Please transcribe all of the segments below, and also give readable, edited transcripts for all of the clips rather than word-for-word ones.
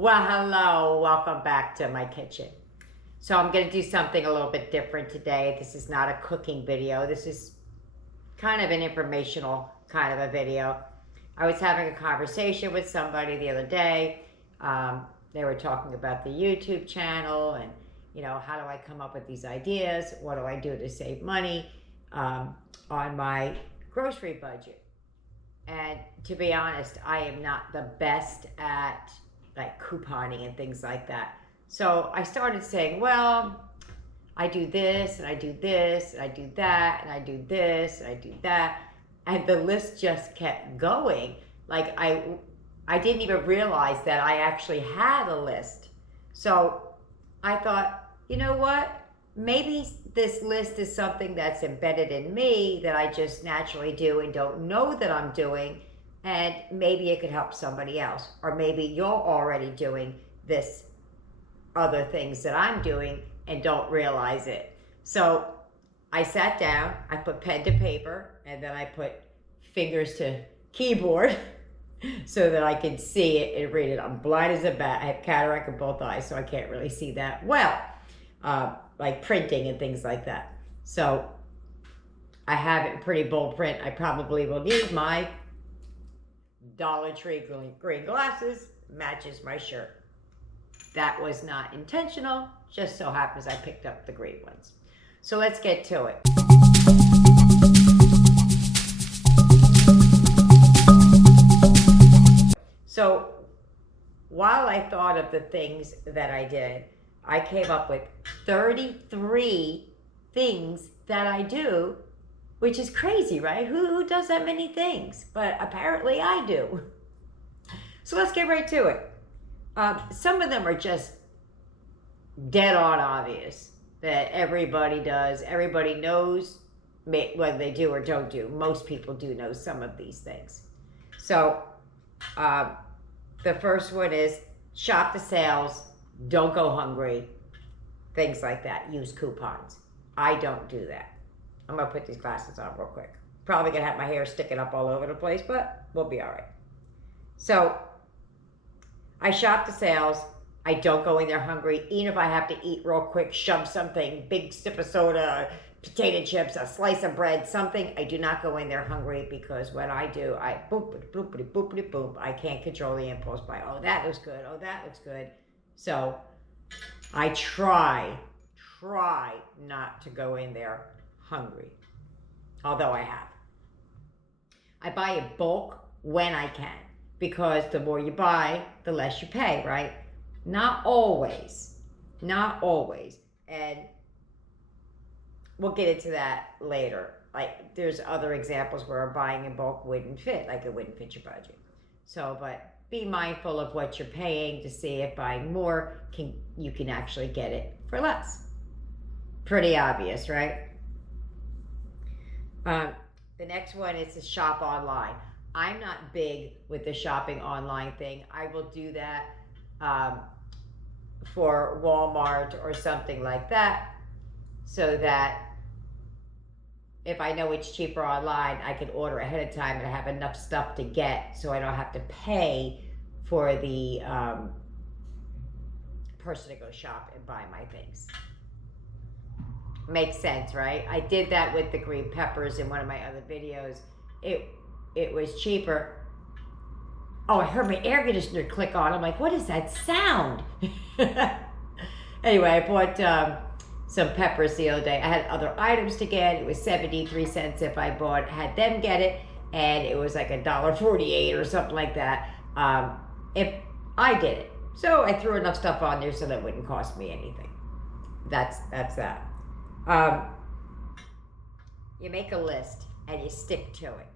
Well, hello, welcome back to my kitchen. So I'm going to do something a little bit different today. This is not a cooking video. This is kind of an informational kind of a video. I was having a conversation with somebody the other day. They were talking about the YouTube channel and, how do I come up with these ideas? What do I do to save money on my grocery budget? And to be honest, I am not the best at like couponing and things like that. So I started saying, well, I do this and I do this and I do that and I do this and I do that. And the list just kept going. Like I didn't even realize that I actually had a list. So I thought, you know what? Maybe this list is something that's embedded in me that I just naturally do and don't know that I'm doing. And maybe it could help somebody else. Or maybe you're already doing this other things that I'm doing and don't realize it. So I sat down, I put pen to paper, and then I put fingers to keyboard so that I can see it and read it. I'm blind as a bat. I have cataract in both eyes, so I can't really see that well, like printing and things like that. So I have it in pretty bold print. I probably will need my Dollar Tree green glasses, matches my shirt. That was not intentional, just so happens I picked up the green ones. So let's get to it. So while I thought of the things that I did, I came up with 33 things that I do, which is crazy, right? Who does that many things? But apparently I do. So let's get right to it. Some of them are just dead on obvious that everybody does. Everybody knows whether they do or don't do. Most people do know some of these things. So the first one is shop the sales, don't go hungry, things like that. Use coupons. I don't do that. I'm going to put these glasses on real quick. Probably going to have my hair sticking up all over the place, but we'll be all right. So I shop the sales. I don't go in there hungry. Even if I have to eat real quick, shove something, big sip of soda, potato chips, a slice of bread, something, I do not go in there hungry because when I do, I boopity, boopity, boopity, boop. I can't control the impulse by, oh, that looks good. Oh, that looks good. So I try not to go in there hungry, although I have. I buy in bulk when I can, because the more you buy, the less you pay, right? Not always, and we'll get into that later. Like there's other examples where buying in bulk wouldn't fit, like it wouldn't fit your budget. So, but be mindful of what you're paying to see if buying more you can actually get it for less. Pretty obvious, right? The next one is to shop online. I'm not big with the shopping online thing. I will do that for Walmart or something like that, so that if I know it's cheaper online, I can order ahead of time and I have enough stuff to get so I don't have to pay for the person to go shop and buy my things. Makes sense, right? I did that with the green peppers in one of my other videos. It was cheaper. Oh, I heard my air conditioner click on. I'm like, what is that sound? Anyway, I bought some peppers the other day. I had other items to get. It was 73 cents if I had them get it, and it was like $1.48 or something like that if I did it. So I threw enough stuff on there so that it wouldn't cost me anything. That's that. You make a list and you stick to it.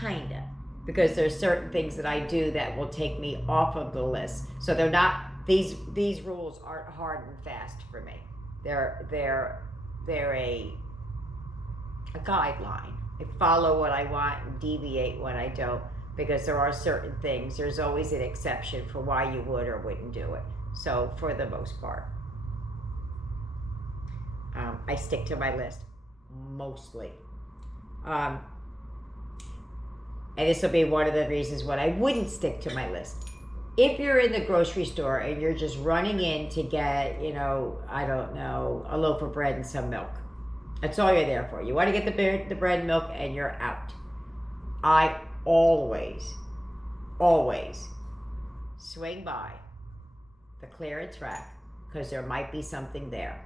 Kinda. Because there's certain things that I do that will take me off of the list. So they're not, these rules aren't hard and fast for me. They're a guideline. I follow what I want and deviate when I don't, because there are certain things, there's always an exception for why you would or wouldn't do it. So for the most part, I stick to my list mostly. And this will be one of the reasons when I wouldn't stick to my list. if you're in the grocery store and you're just running in to get, I don't know, a loaf of bread and some milk, that's all you're there for. You want to get the bread and milk and you're out. I always swing by the clearance rack because there might be something there.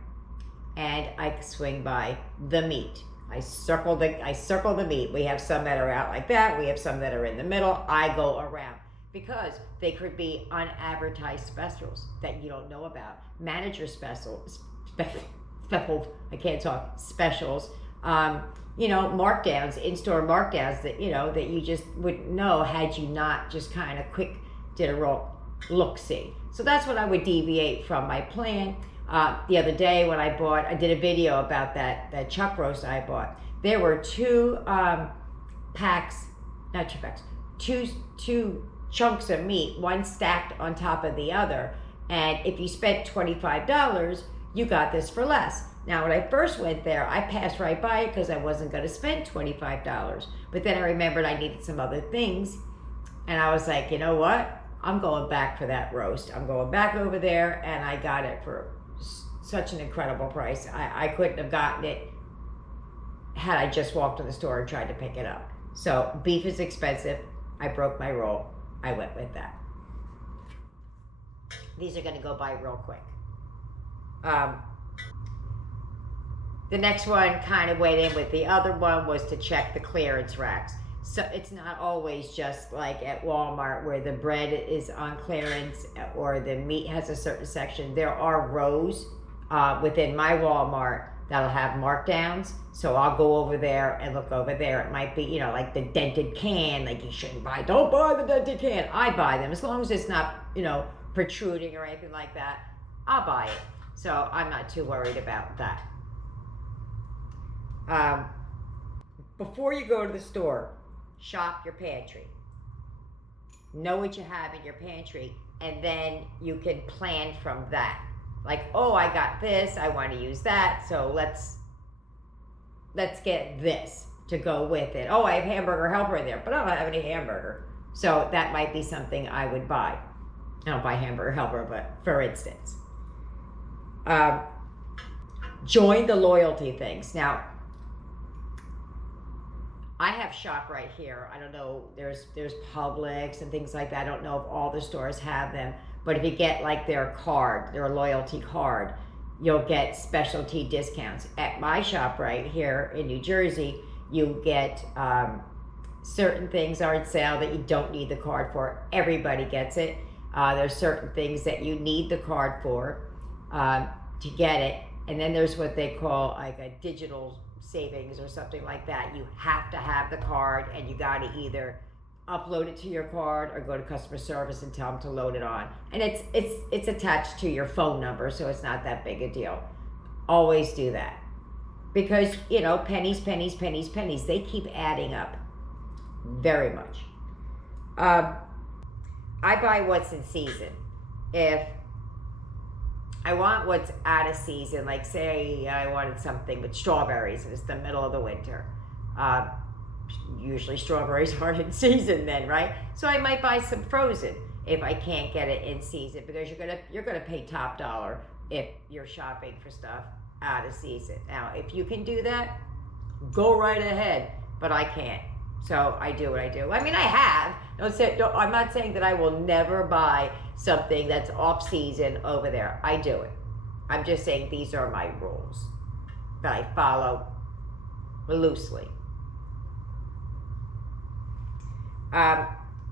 And I swing by the meat. I circle the meat. We have some that are out like that. We have some that are in the middle. I go around because they could be unadvertised specials that you don't know about. Manager specials, I can't talk, specials. Markdowns, in-store markdowns that that you just wouldn't know had you not just kind of did a look-see. So that's what I would deviate from my plan. The other day when I did a video about that chuck roast I bought. There were two chunks of meat, one stacked on top of the other. And if you spent $25, you got this for less. Now, when I first went there, I passed right by it because I wasn't going to spend $25. But then I remembered I needed some other things. And I was like, you know what? I'm going back for that roast. I'm going back over there, and I got it for such an incredible price. I couldn't have gotten it had I just walked to the store and tried to pick it up. So beef is expensive. I broke my rule. I went with that. These are going to go by real quick. The next one kind of went in with the other one was to check the clearance racks. So it's not always just like at Walmart where the bread is on clearance or the meat has a certain section. There are rows within my Walmart that'll have markdowns. So I'll go over there and look over there. It might be, like the dented can, like you shouldn't don't buy the dented can. I buy them as long as it's not, protruding or anything like that. I'll buy it. So I'm not too worried about that. Before you go to the store, shop your pantry. Know what you have in your pantry, and then you can plan from that. Like, oh, I got this, I want to use that, so let's get this to go with it. Oh, I have hamburger helper in there, but I don't have any hamburger. So that might be something I would buy. I don't buy hamburger helper, but for instance. Join the loyalty things. Now, I have ShopRite here. I don't know, there's Publix and things like that. I don't know if all the stores have them, but if you get like their loyalty card, you'll get specialty discounts. At my ShopRite here in New Jersey, you get certain things are on sale that you don't need the card for. Everybody gets it. There's certain things that you need the card for to get it. And then there's what they call like a digital savings or something like that. You have to have the card, and you got to either upload it to your card or go to customer service and tell them to load it on. And it's attached to your phone number, so it's not that big a deal. Always do that, because pennies, they keep adding up very much. I buy what's in season. If I want what's out of season, like say I wanted something with strawberries and it's the middle of the winter. Usually strawberries aren't in season then, right? So I might buy some frozen if I can't get it in season, because you're gonna pay top dollar if you're shopping for stuff out of season. Now, if you can do that, go right ahead, but I can't. So I do what I do. I mean, I have. I'm not saying that I will never buy something that's off season over there. I do it. I'm just saying these are my rules that I follow loosely.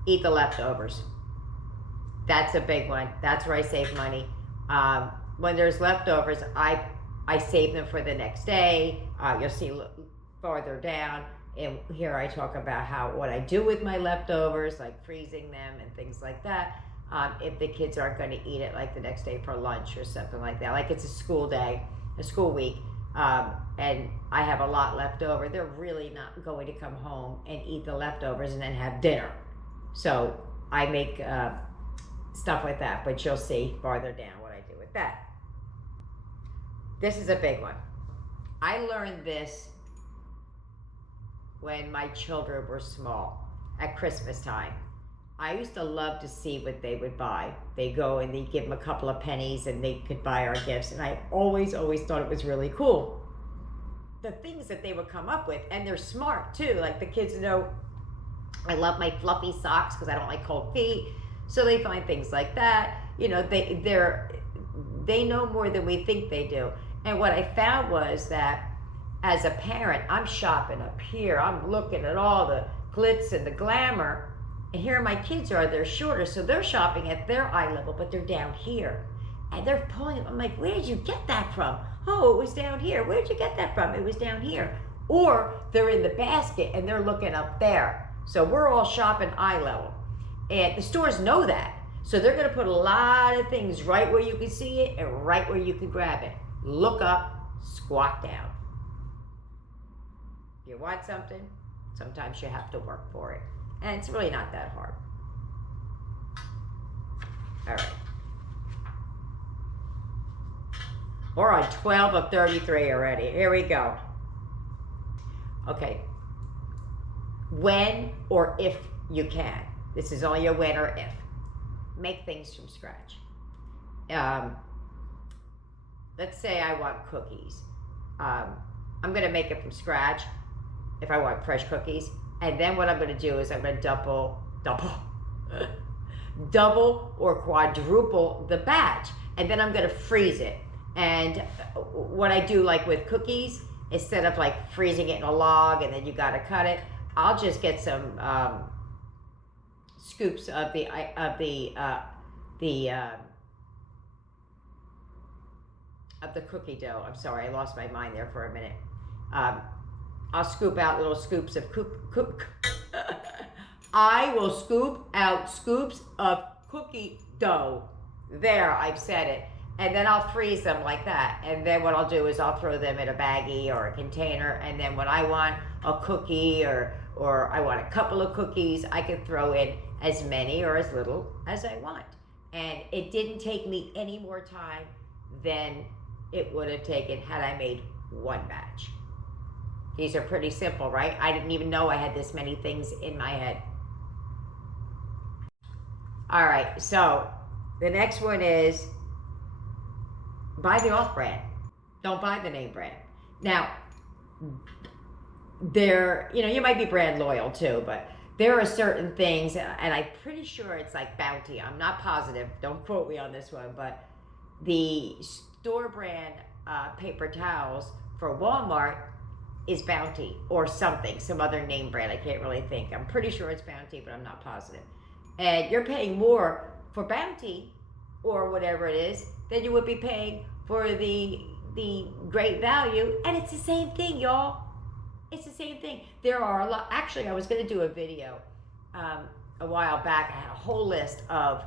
Eat the leftovers. That's a big one. That's where I save money. When there's leftovers, I save them for the next day. You'll see farther down. And here I talk about what I do with my leftovers, like freezing them and things like that. If the kids aren't going to eat it like the next day for lunch or something like that. Like it's a school day, a school week, and I have a lot left over. They're really not going to come home and eat the leftovers and then have dinner. So I make stuff like that, but you'll see farther down what I do with that. This is a big one. I learned this when my children were small, at Christmas time. I used to love to see what they would buy. They go and they give them a couple of pennies and they could buy our gifts. And I always thought it was really cool. The things that they would come up with, and they're smart too. Like the kids know I love my fluffy socks because I don't like cold feet. So they find things like that. You know, they know more than we think they do. And what I found was that as a parent, I'm shopping up here. I'm looking at all the glitz and the glamour. And here my kids are, they're shorter, so they're shopping at their eye level, but they're down here. And they're pulling it. I'm like, where did you get that from? Oh, it was down here. Where did you get that from? It was down here. Or they're in the basket and they're looking up there. So we're all shopping eye level. And the stores know that. So they're gonna put a lot of things right where you can see it and right where you can grab it. Look up, squat down. If you want something, sometimes you have to work for it. And it's really not that hard. All right. We're on 12 of 33 already. Here we go. Okay. When or if you can. This is only a when or if. Make things from scratch. Let's say I want cookies. I'm going to make it from scratch if I want fresh cookies. And then what I'm going to do is I'm going to double or quadruple the batch. And then I'm going to freeze it. And what I do, like with cookies, instead of like freezing it in a log and then you got to cut it, I'll just get some scoops of the cookie dough. I'm sorry, I lost my mind there for a minute. I'll scoop out little scoops of I will scoop out scoops of cookie dough. There, I've said it. And then I'll freeze them like that. And then what I'll do is I'll throw them in a baggie or a container. And then when I want a cookie or I want a couple of cookies, I can throw in as many or as little as I want. And it didn't take me any more time than it would have taken had I made one batch. These are pretty simple, right? I didn't even know I had this many things in my head. All right, so the next one is buy the off-brand. Don't buy the name brand. Now, you might be brand loyal too, but there are certain things, and I'm pretty sure it's like Bounty. I'm not positive. Don't quote me on this one, but the store brand paper towels for Walmart is Bounty or something, some other name brand. I can't really think. I'm pretty sure it's Bounty, but I'm not positive. And you're paying more for Bounty or whatever it is than you would be paying for the Great Value, and it's the same thing, y'all. It's the same thing. There are a lot. Actually, I was going to do a video a while back. I had a whole list of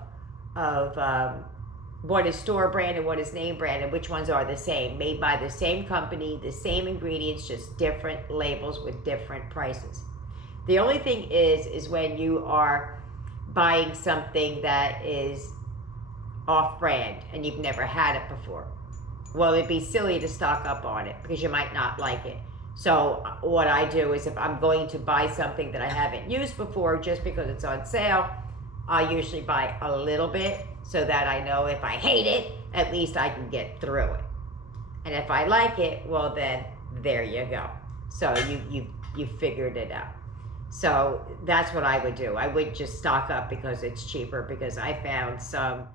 what is store brand and what is name brand and which ones are the same, made by the same company, the same ingredients, just different labels with different prices. The only thing is when you are buying something that is off-brand and you've never had it before. Well, it'd be silly to stock up on it because you might not like it. So what I do is if I'm going to buy something that I haven't used before just because it's on sale, I usually buy a little bit so that I know if I hate it, at least I can get through it. And if I like it, well then there you go. So you figured it out. So that's what I would do. I would just stock up because it's cheaper, because I found some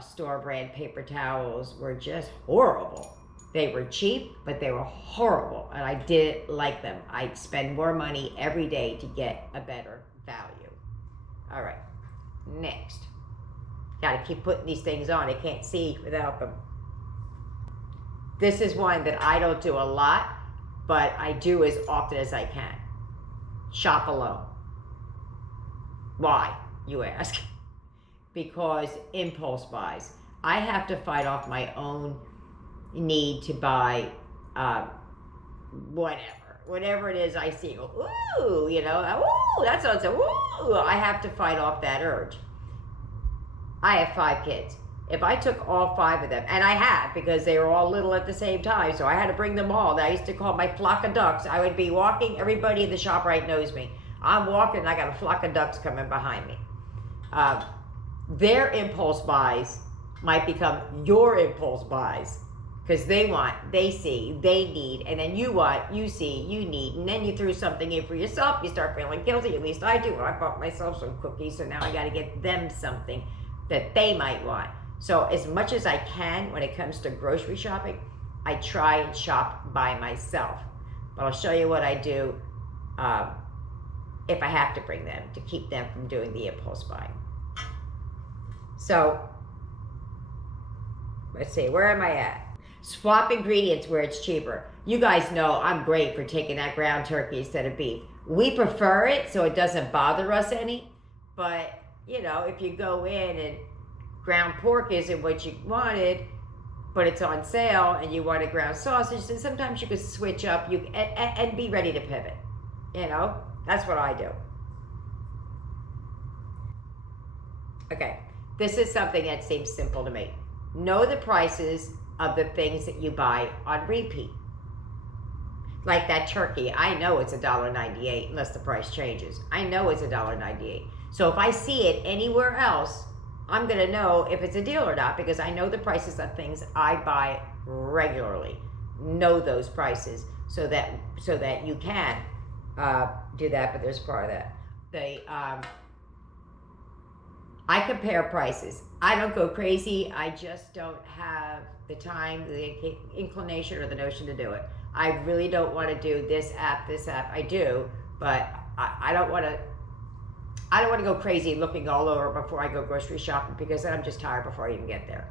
store brand paper towels were just horrible. They were cheap, but they were horrible, and I didn't like them. I'd spend more money every day to get a better value. All right, next. Gotta keep putting these things on. I can't see without them. This is one that I don't do a lot, but I do as often as I can. Shop alone. Why, you ask? Because impulse buys. I have to fight off my own need to buy whatever it is I see. Ooh, ooh, that sounds so, ooh. I have to fight off that urge. I have 5 kids. If I took all 5 of them, and I have, because they were all little at the same time, so I had to bring them all. I used to call my flock of ducks. I would be walking, everybody in the shop right knows me. I'm walking, and I got a flock of ducks coming behind me. their impulse buys might become your impulse buys. Because they want, they see, they need, and then you want, you see, you need, and then you threw something in for yourself, you start feeling guilty, at least I do. I bought myself some cookies, so now I gotta get them something that they might want. So as much as I can, when it comes to grocery shopping, I try and shop by myself. But I'll show you what I do if I have to bring them, to keep them from doing the impulse buying. So, let's see, where am I at? Swap ingredients where it's cheaper. You guys know I'm great for taking that ground turkey instead of beef. We prefer it so it doesn't bother us any, but you know, if you go in and ground pork isn't what you wanted, but it's on sale and you want a ground sausage, then sometimes you could switch up and be ready to pivot. You know, that's what I do. Okay, this is something that seems simple to me. Know the prices of the things that you buy on repeat. Like that turkey, I know it's $1.98 unless the price changes. I know it's $1.98. So if I see it anywhere else, I'm gonna know if it's a deal or not, because I know the prices of things I buy regularly. Know those prices so that you can do that. But there's part of that. I compare prices. I don't go crazy. I just don't have the time, the inclination, or the notion to do it. I really don't want to do this app. I do, but I don't want to go crazy looking all over before I go grocery shopping, because then I'm just tired before I even get there.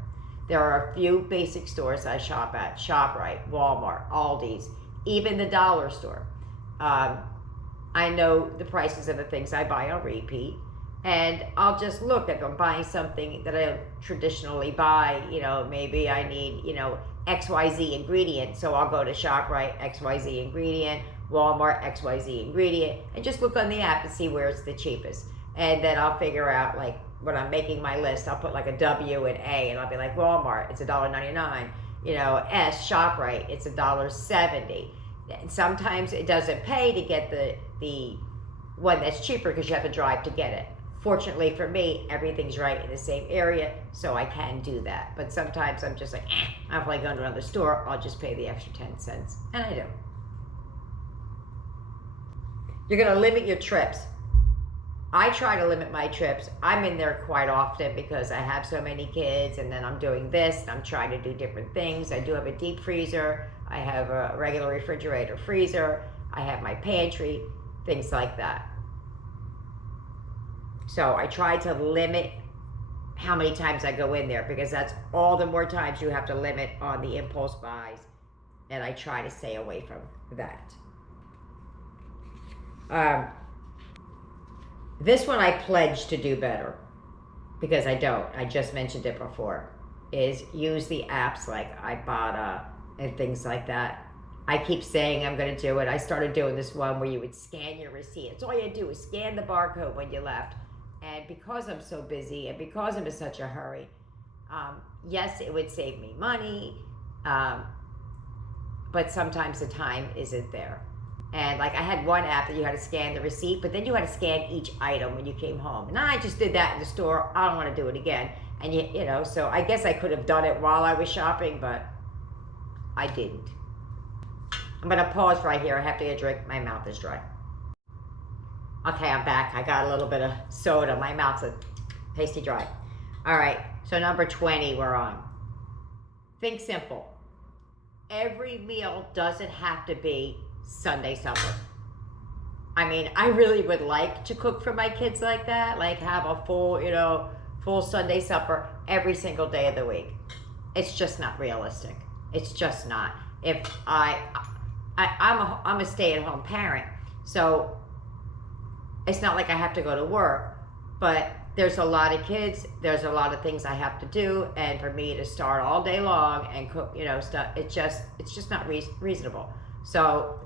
There are a few basic stores I shop at: ShopRite, Walmart, Aldi's, even the dollar store. I know the prices of the things I buy on repeat. And I'll just look, if I'm buying something that I don't traditionally buy, you know, maybe I need, you know, XYZ ingredient. So I'll go to ShopRite, XYZ ingredient, Walmart, XYZ ingredient, and just look on the app and see where it's the cheapest. And then I'll figure out, like, when I'm making my list, I'll put like a W and A, and I'll be like, Walmart, it's $1.99. You know, ShopRite, it's $1.70. And sometimes it doesn't pay to get the one that's cheaper because you have to drive to get it. Fortunately for me, everything's right in the same area, so I can do that. But sometimes I'm just like, I'm probably going to another store, I'll just pay the extra 10 cents. And I do. You're going to limit your trips. I try to limit my trips. I'm in there quite often because I have so many kids, and then I'm doing this, and I'm trying to do different things. I do have a deep freezer. I have a regular refrigerator freezer. I have my pantry, things like that. So I try to limit how many times I go in there, because that's all the more times you have to limit on the impulse buys, and I try to stay away from that. This one I pledge to do better, because I don't. I just mentioned it before, is use the apps like Ibotta and things like that. I keep saying I'm going to do it. I started doing this one where you would scan your receipt. It's all you do is scan the barcode when you left. And because I'm so busy and because I'm in such a hurry, yes, it would save me money, but sometimes the time isn't there. And like I had one app that you had to scan the receipt, but then you had to scan each item when you came home. And I just did that in the store. I don't want to do it again. And you know, so I guess I could have done it while I was shopping, but I didn't. I'm going to pause right here. I have to get a drink. My mouth is dry. Okay, I'm back. I got a little bit of soda. My mouth's a tasty dry. All right, so number 20 we're on. Think simple. Every meal doesn't have to be Sunday supper. I mean, I really would like to cook for my kids like that, like have a full, you know, full Sunday supper every single day of the week. It's just not realistic. It's just not. If I'm a stay-at-home parent, so it's not like I have to go to work, but there's a lot of kids, there's a lot of things I have to do, and for me to start all day long and cook, you know, stuff, it's just not reasonable. So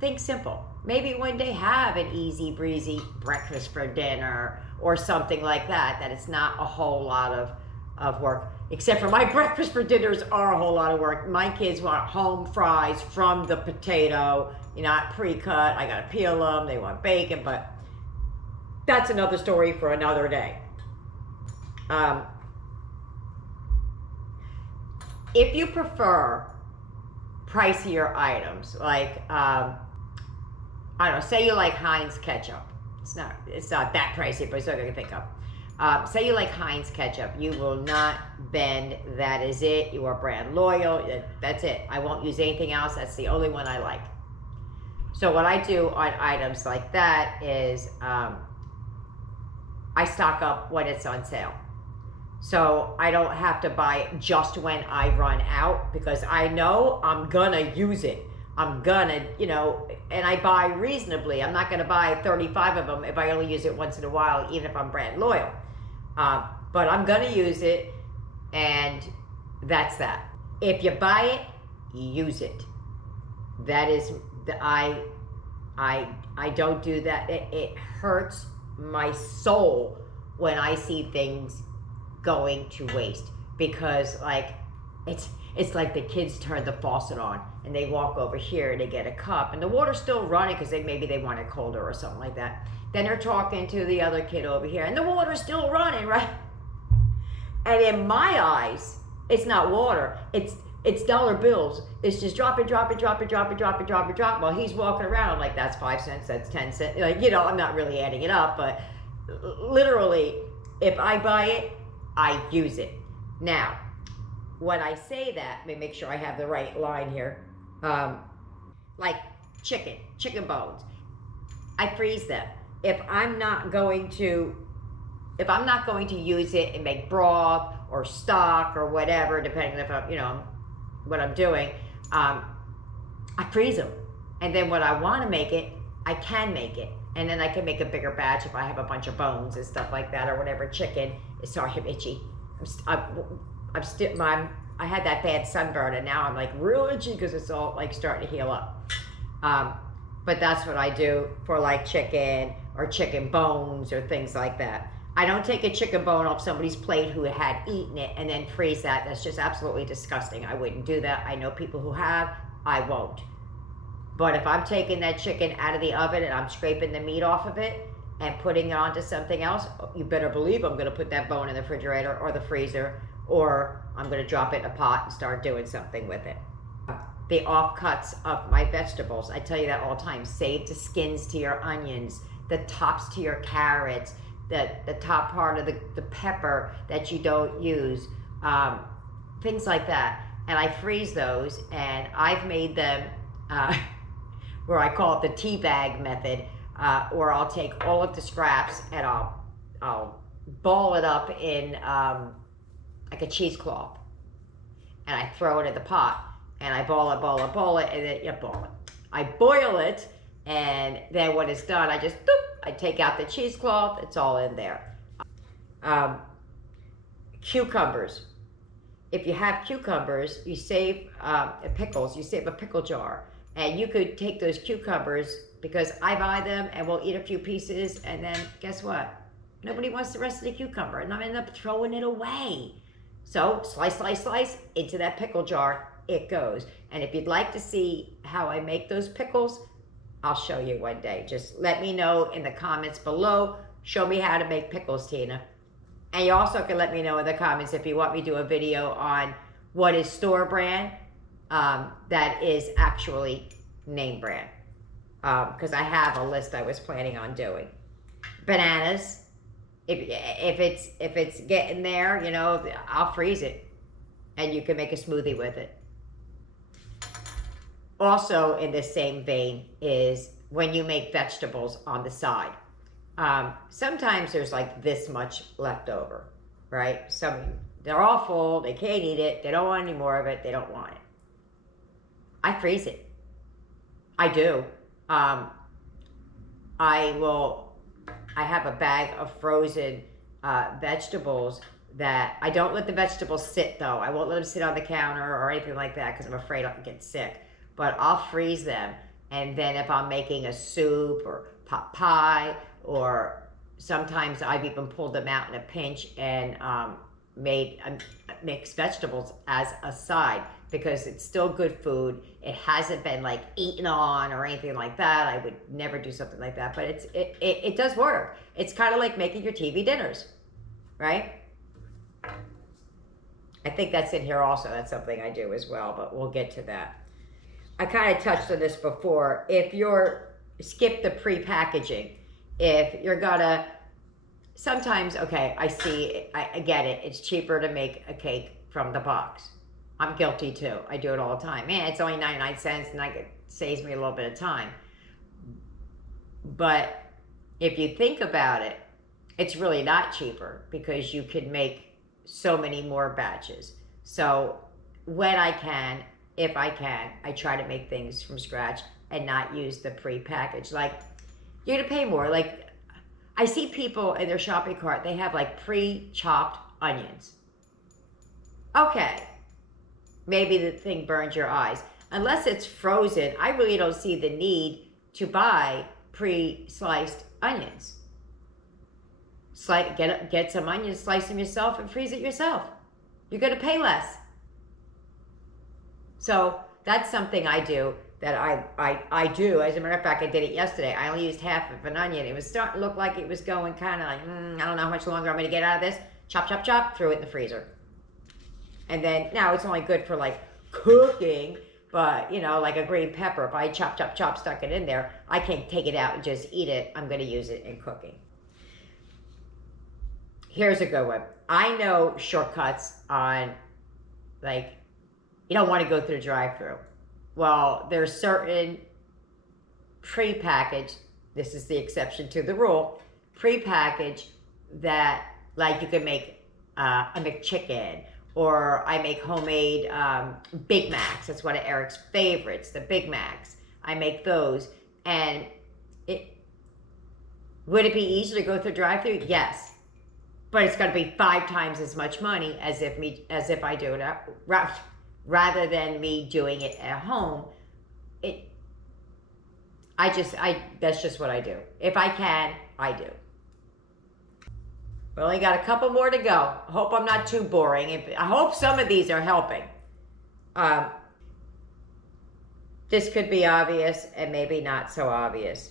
think simple. Maybe one day have an easy breezy breakfast for dinner or something like that, that it's not a whole lot of work. Except for my breakfast for dinners are a whole lot of work. My kids want home fries from the potato, you know, not pre-cut. I gotta peel them, they want bacon, but that's another story for another day. If you prefer pricier items, like, I don't know, say you like Heinz ketchup. It's not that pricey, but it's what I can think of. Say you like Heinz ketchup. You will not bend. That is it. You are brand loyal. That's it. I won't use anything else. That's the only one I like. So what I do on items like that is I stock up when it's on sale. So I don't have to buy it just when I run out, because I know I'm gonna use it. I'm gonna, you know, and I buy reasonably. I'm not gonna buy 35 of them if I only use it once in a while, even if I'm brand loyal. But I'm gonna use it, and that's that. If you buy it, use it. That is, I don't do that. It hurts my soul when I see things going to waste, because like it's like the kids turn the faucet on and they walk over here and they get a cup and the water's still running because maybe they want it colder or something like that. Then they're talking to the other kid over here and the water's still running, right? And in my eyes, it's not water. It's dollar bills. It's just drop it. While he's walking around, I'm like, that's 5 cents, that's 10 cents. Like, you know, I'm not really adding it up, but literally, if I buy it, I use it. Now, when I say that, let me make sure I have the right line here. Like chicken bones, I freeze them. If I'm not going to use it and make broth or stock or whatever, depending if I'm, you know, what I'm doing, I freeze them. And then when I want to make it, I can make it. And then I can make a bigger batch if I have a bunch of bones and stuff like that or whatever. Chicken. Sorry, I'm itchy. I had that bad sunburn and now I'm like real itchy because it's all like starting to heal up. But that's what I do for like chicken or chicken bones or things like that. I don't take a chicken bone off somebody's plate who had eaten it and then freeze that. That's just absolutely disgusting. I wouldn't do that. I know people who have. I won't. But if I'm taking that chicken out of the oven and I'm scraping the meat off of it and putting it onto something else, you better believe I'm going to put that bone in the refrigerator or the freezer, or I'm going to drop it in a pot and start doing something with it. The offcuts of my vegetables, I tell you that all the time. Save the skins to your onions, the tops to your carrots, the top part of the pepper that you don't use, things like that. And I freeze those, and I've made them where I call it the tea bag method, where I'll take all of the scraps and I'll ball it up in like a cheesecloth, and I throw it in the pot, and I ball it, and then I boil it, and then when it's done, I take out the cheesecloth. It's all in there. Cucumbers. If you have cucumbers, you save pickles. You save a pickle jar. And you could take those cucumbers, because I buy them and we'll eat a few pieces, and then guess what? Nobody wants the rest of the cucumber, and I end up throwing it away. So slice into that pickle jar, it goes. And if you'd like to see how I make those pickles, I'll show you one day. Just let me know in the comments below. Show me how to make pickles, Tina. And you also can let me know in the comments if you want me to do a video on what is store brand, that is actually name brand. Because I have a list I was planning on doing. Bananas, if it's getting there, you know, I'll freeze it, and you can make a smoothie with it. Also, in the same vein is when you make vegetables on the side. Sometimes there's like this much left over, right? They're all full, they can't eat it, they don't want any more of it, they don't want it. I freeze it. I do. I have a bag of frozen vegetables that I don't let the vegetables sit though. I won't let them sit on the counter or anything like that because I'm afraid I'll get sick. But I'll freeze them, and then if I'm making a soup or pot pie, or sometimes I've even pulled them out in a pinch and made mixed vegetables as a side, because it's still good food. It hasn't been like eaten on or anything like that. I would never do something like that, but it does work. It's kind of like making your TV dinners, right? I think that's in here also. That's something I do as well, but we'll get to that. I kind of touched on this before. If you're, skip the pre-packaging. If you're gonna, sometimes, okay, I see, I get it. It's cheaper to make a cake from the box. I'm guilty too. I do it all the time. Man, it's only 99 cents and it saves me a little bit of time. But if you think about it, it's really not cheaper because you can make so many more batches. So when I can, if I can, I try to make things from scratch and not use the pre-packaged. Like, you're gonna pay more. Like, I see people in their shopping cart, they have like pre-chopped onions. Okay, maybe the thing burns your eyes. Unless it's frozen, I really don't see the need to buy pre-sliced onions. Get some onions, slice them yourself, and freeze it yourself. You're gonna pay less. So that's something I do that I do. As a matter of fact, I did it yesterday. I only used half of an onion. It was starting to look like it was going kind of like, I don't know how much longer I'm gonna get out of this. Chop, chop, chop, threw it in the freezer. And then, now it's only good for like cooking, but you know, like a green pepper, if I chop, chop, chop, stuck it in there, I can't take it out and just eat it. I'm gonna use it in cooking. Here's a good one. I know shortcuts on, like, you don't want to go through the drive-thru. Well, there's certain pre-packaged, this is the exception to the rule, pre-packaged that, like, you can make a McChicken, or I make homemade Big Macs. That's one of Eric's favorites, the Big Macs. I make those, and would it be easier to go through drive-thru? Yes. But it's going to be 5 times as much money as if I do it rather than me doing it at home. That's just what I do. If I can, I do. We only got a couple more to go. I hope I'm not too boring. I hope some of these are helping. This could be obvious and maybe not so obvious.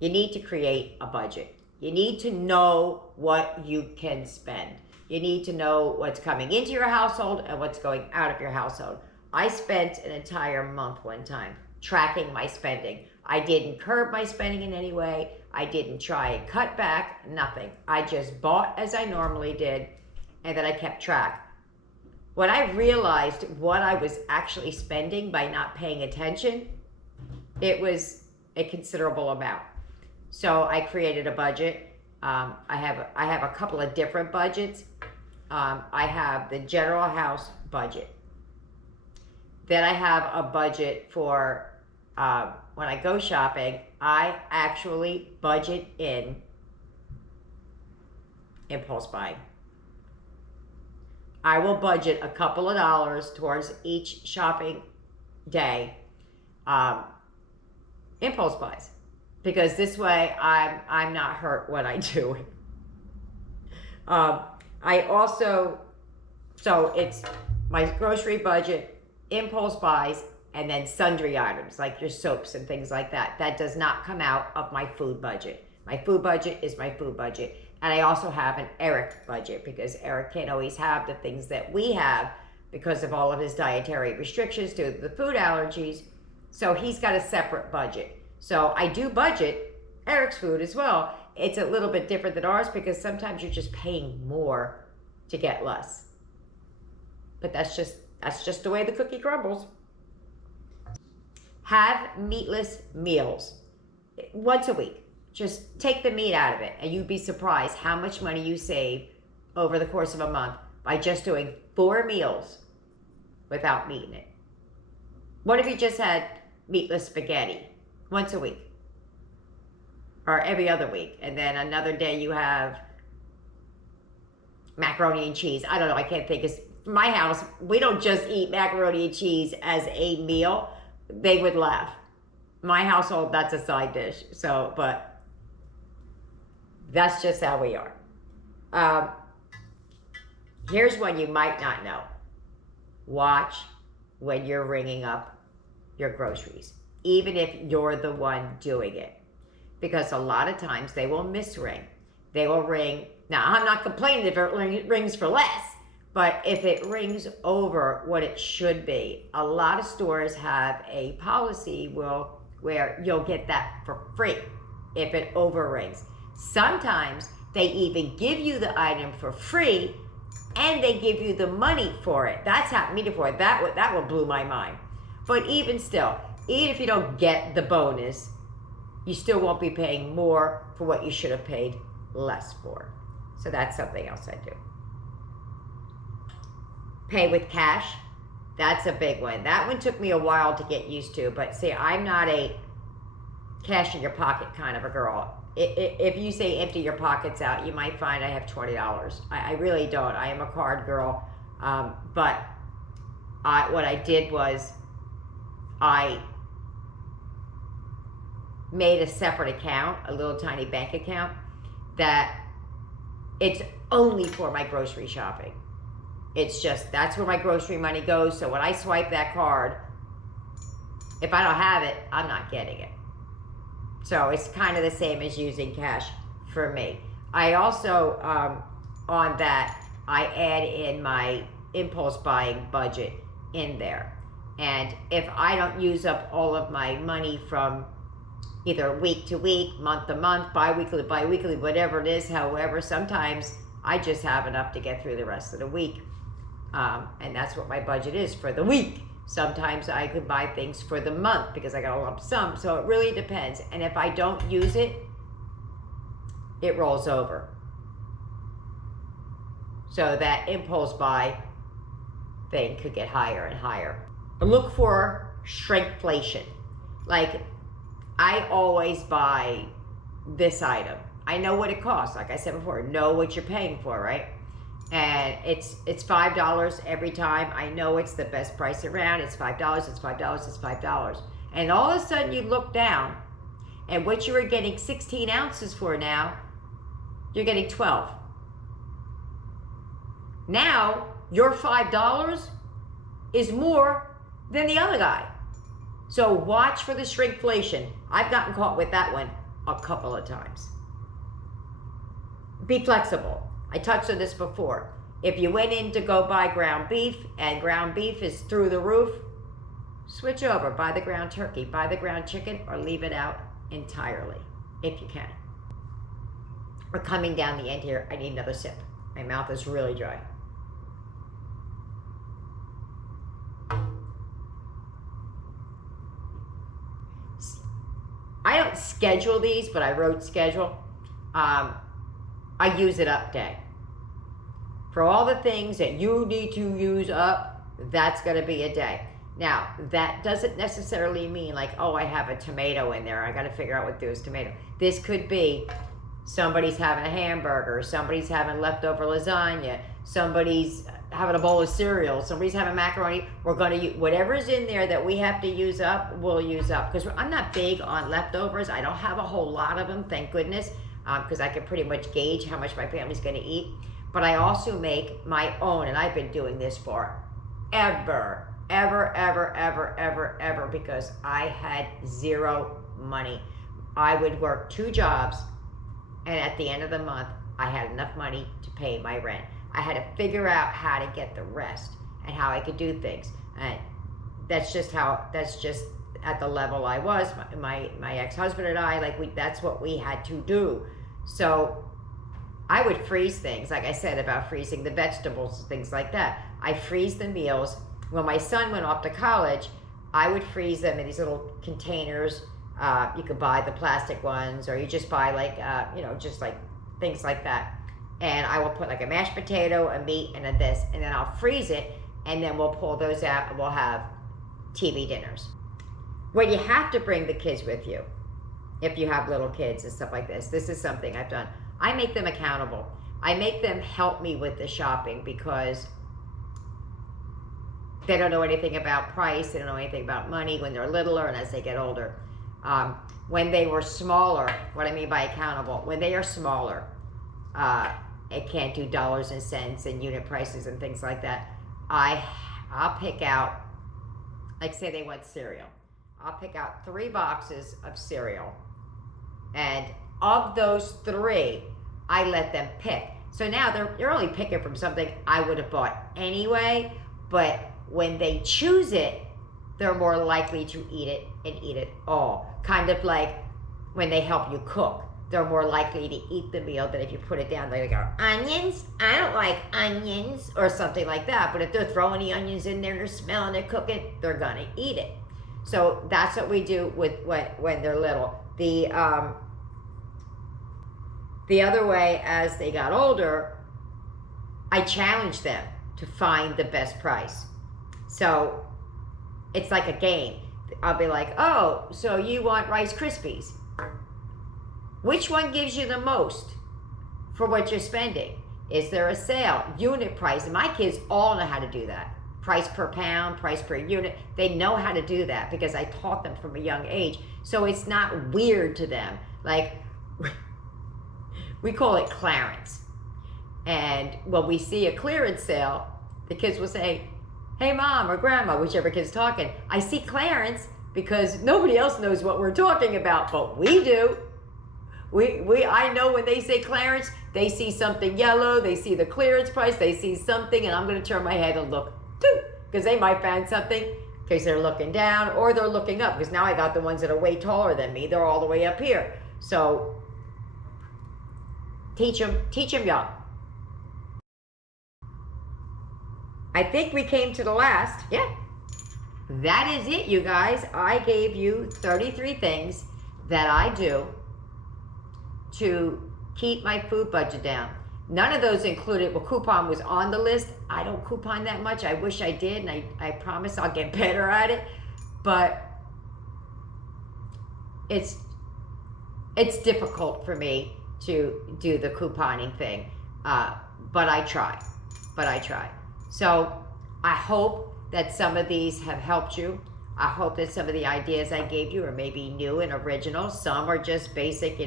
You need to create a budget. You need to know what you can spend. You need to know what's coming into your household and what's going out of your household. I spent an entire month one time tracking my spending. I didn't curb my spending in any way. I didn't try and cut back, nothing. I just bought as I normally did, and then I kept track. When I realized what I was actually spending by not paying attention, it was a considerable amount. So I created a budget. I have a couple of different budgets. I have the general house budget. Then I have a budget for when I go shopping. I actually budget in impulse buying. I will budget a couple of dollars towards each shopping day, impulse buys. Because this way, I'm not hurt when I do it. I also, so it's my grocery budget, impulse buys, and then sundry items like your soaps and things like that. That does not come out of my food budget. My food budget is my food budget. And I also have an Eric budget because Eric can't always have the things that we have because of all of his dietary restrictions due to the food allergies. So he's got a separate budget. So I do budget Eric's food as well. It's a little bit different than ours because sometimes you're just paying more to get less. But that's just the way the cookie crumbles. Have meatless meals once a week. Just take the meat out of it and you'd be surprised how much money you save over the course of a month by just doing 4 meals without meat in it. What if you just had meatless spaghetti once a week or every other week, and then another day you have macaroni and cheese? I don't know, I can't think. My house, we don't just eat macaroni and cheese as a meal. They would laugh. My household, that's a side dish. So, but that's just how we are. Here's one you might not know. Watch when you're ringing up your groceries, even if you're the one doing it. Because a lot of times they will misring. They will ring. Now, I'm not complaining if it rings for less, But if it rings over what it should be, a lot of stores have a policy where you'll get that for free if it overrings. Sometimes they even give you the item for free and they give you the money for it. That's happened to me before. That one blew my mind. But even still, even if you don't get the bonus, you still won't be paying more for what you should have paid less for. So that's something else I do. Pay with cash. That's a big one. That one took me a while to get used to. But see, I'm not a cash in your pocket kind of a girl. If you say empty your pockets out, you might find I have $20. I really don't. I am a card girl. But what I did was I made a separate account, a little tiny bank account, that it's only for my grocery shopping. It's just, that's where my grocery money goes. So when I swipe that card, if I don't have it, I'm not getting it. So it's kind of the same as using cash for me. I also, on that, I add in my impulse buying budget in there. And if I don't use up all of my money from either week to week, month to month, bi-weekly to bi-weekly, whatever it is, however, sometimes I just have enough to get through the rest of the week. And that's what my budget is for the week. Sometimes I could buy things for the month because I got a lump sum. So it really depends. And if I don't use it, it rolls over. So that impulse buy thing could get higher and higher. Look for shrinkflation. Like, I always buy this item. I know what it costs. Like I said before, know what you're paying for, right? And it's $5 every time. I know it's the best price around. It's $5, it's $5, it's $5. And all of a sudden you look down, and what you were getting 16 ounces for now, you're getting 12. Now, your $5 is more than the other guy. So watch for the shrinkflation. I've gotten caught with that one a couple of times. Be flexible. I touched on this before. If you went in to go buy ground beef and ground beef is through the roof, switch over, buy the ground turkey, buy the ground chicken, or leave it out entirely, if you can. We're coming down the end here. I need another sip. My mouth is really dry. I don't schedule these, but I wrote schedule. I use it up day. For all the things that you need to use up, that's going to be a day. Now, that doesn't necessarily mean like, oh, I have a tomato in there. I got to figure out what to do with tomato. This could be somebody's having a hamburger, somebody's having leftover lasagna, somebody's having a bowl of cereal, somebody's having macaroni. We're going to use whatever's in there that we have to use up, we'll use up. Because I'm not big on leftovers. I don't have a whole lot of them, thank goodness, because I can pretty much gauge how much my family's going to eat. But I also make my own, and I've been doing this for ever, because I had zero money. I would work 2 jobs, and at the end of the month, I had enough money to pay my rent. I had to figure out how to get the rest and how I could do things. And that's just at the level I was. My ex-husband and I, that's what we had to do. So I would freeze things, like I said about freezing the vegetables, things like that. I freeze the meals. When my son went off to college, I would freeze them in these little containers. You could buy the plastic ones, or you just buy just like things like that. And I will put like a mashed potato, a meat, and a this, and then I'll freeze it, and then we'll pull those out and we'll have TV dinners. When you have to bring the kids with you, if you have little kids and stuff like this is something I've done. I make them accountable. I make them help me with the shopping because they don't know anything about price, they don't know anything about money when they're littler and as they get older. When they were smaller, what I mean by accountable, when they are smaller, it can't do dollars and cents and unit prices and things like that. I'll pick out, like say they want cereal. I'll pick out 3 boxes of cereal. And of those 3, I let them pick. So now they're only picking from something I would have bought anyway, but when they choose it, they're more likely to eat it and eat it all. Kind of like when they help you cook, they're more likely to eat the meal than if you put it down. They go, onions? I don't like onions, or something like that. But if they're throwing the onions in there and they're smelling it, cooking, they're gonna eat it. So that's what we do with when they're little. The other way, as they got older, I challenge them to find the best price. So it's like a game. I'll be like, oh, so you want Rice Krispies? Which one gives you the most for what you're spending? Is there a sale? Unit price. And my kids all know how to do that. Price per pound, price per unit. They know how to do that because I taught them from a young age. So it's not weird to them. Like, we call it clearance. And when we see a clearance sale, the kids will say, hey mom or grandma, whichever kid's talking, I see clearance, because nobody else knows what we're talking about, but we do. I know when they say clearance, they see something yellow, they see the clearance price, they see something, and I'm gonna turn my head and look too, because they might find something, in case they're looking down or they're looking up, because now I got the ones that are way taller than me, they're all the way up here. So teach them young. I think we came to the last. Yeah. That is it, you guys. I gave you 33 things that I do to keep my food budget down. None of those included, well, coupon was on the list. I don't coupon that much. I wish I did, and I promise I'll get better at it. But it's difficult for me to do the couponing thing. But I try. So I hope that some of these have helped you. I hope that some of the ideas I gave you are maybe new and original. Some are just basic,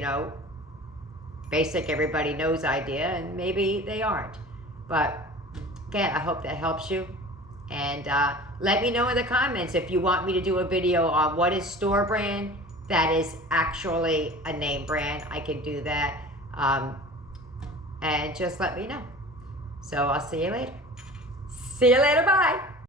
basic everybody knows idea, and maybe they aren't. But again, I hope that helps you. And let me know in the comments if you want me to do a video on what is store brand that is actually a name brand. I can do that. And just let me know. So I'll see you later. See you later, bye.